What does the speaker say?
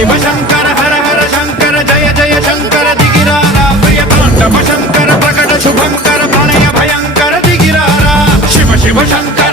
शिव शंकर हर हर शंकर जय जय शंकर दिगिरारा प्रिय तांडव शंकर प्रकट शुभंकर प्रणय भयंकर दिगिरारा शिव शिव शंकर